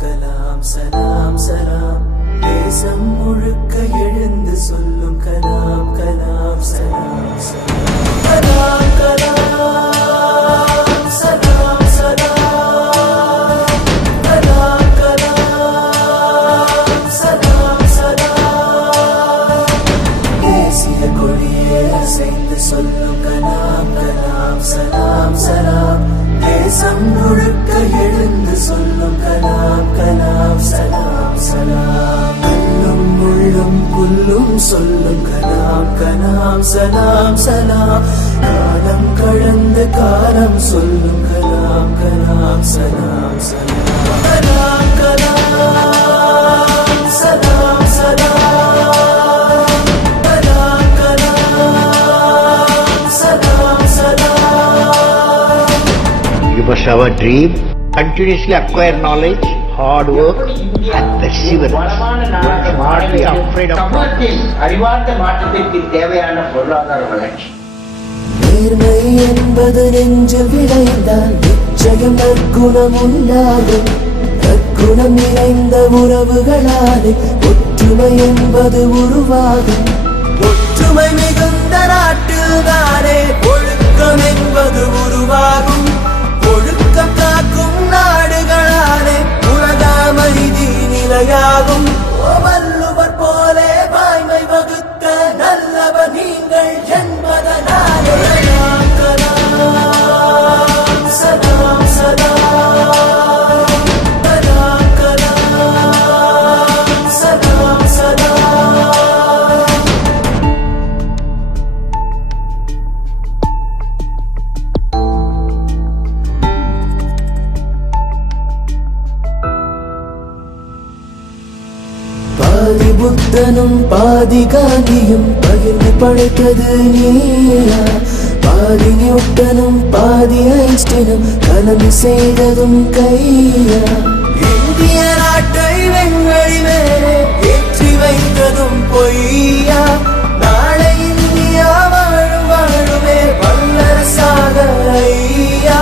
கலாம் சலாம் சலாம் தேசம் முழுக்க எழுந்து சொல்லும் கலாம் கலாம் சலாம் சலாம் கலாம் கலாம் சலாம் சலாம் கலாம் கலாம் சலாம் சலாம் தேசிய கொடியே அசைந்து சொல்லும் கலாம் கலாம் சலாம் சலாம் தேசம் முழுக்க எழுந்து சொல்லும் கலாம் கலாம் சலாம் சலாம் கல்லும் முள்ளும் புல்லும் சொல்லும் கலாம் கலாம் சலாம் சலாம் காலம் கடந்த காலம் சொல்லும் கலாம் கலாம் சலாம் சலாம் கலாம் கலாம் சலாம் சலாம் கலாம் கலாம் சலாம் சலாம். You must have a dream, continuously acquire knowledge, hard work and perseverance. Do not be afraid of அறிவார்ந்த மாற்றத்திற்கு தேவையான பொருளாதார வளர்ச்சி. நேர்மை என்பது நெஞ்சில் விளைந்தால் நிச்சயம் நற்குணம் உண்டாகும். நற்குணம் நிறைந்த உறவுகளாலே ஒற்றுமை என்பது உருவாகும். ஒற்றுமை மிகுந்த நாட்டில் தானே ஒழுக்கம் என்பது உருவாகும். ஒழுக்கம் காக்கும் நாடுகளாலே உலக அமைதி நிலையாகும். வள்ளுவர் போலே வாய்மை வகுத்த நல்லவர் நீங்கள் என்பதனாலே கலாம் சலாம் சலாம் கலாம் கலாம் சலாம் சலாம். பாதி புத்தனும் பாதி காந்தியும் பகிர்ந்து படைத்தது நீயா? பாதி நியூட்டனும் பாதி ஐன்ஸ்டைனும் கலந்து செய்ததும் கையா? இந்திய நாட்டை வெண்வெளி மேலே ஏற்றி வைத்ததும் பொய்யா? நாளை இந்தியா வாழும் வாழுமே வல்லரசாக ஐயா.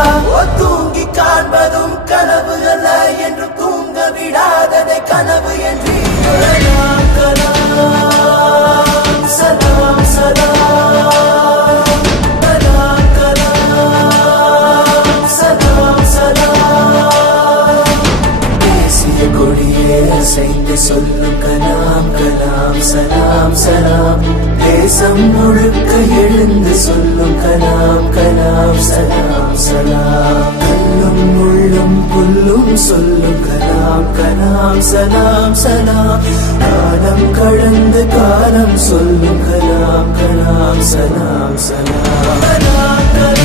தூங்கி காண்பதும் கனவு அல்ல என்று தூங்க விடாததை கனவு என்று கலாம் கலாம் சலாம் சலாம் கலாம் கலாம் சலாம் சலாம் தேசிய கொடியே அசைந்து சொல்லும் கலாம் கலாம் சலாம் சலாம் தேசம் முழுக்க எழுந்து சொல்லும் கலாம் கலாம் சலாம் சலாம் கல்லும் முள்ளும் புல்லும் சொல்லும் கலாம் கலாம் சலாம் சலாம் காலம் கடந்து காலம் சொல்லும் கலாம் கலாம் சலாம் சலாம் கலாம்.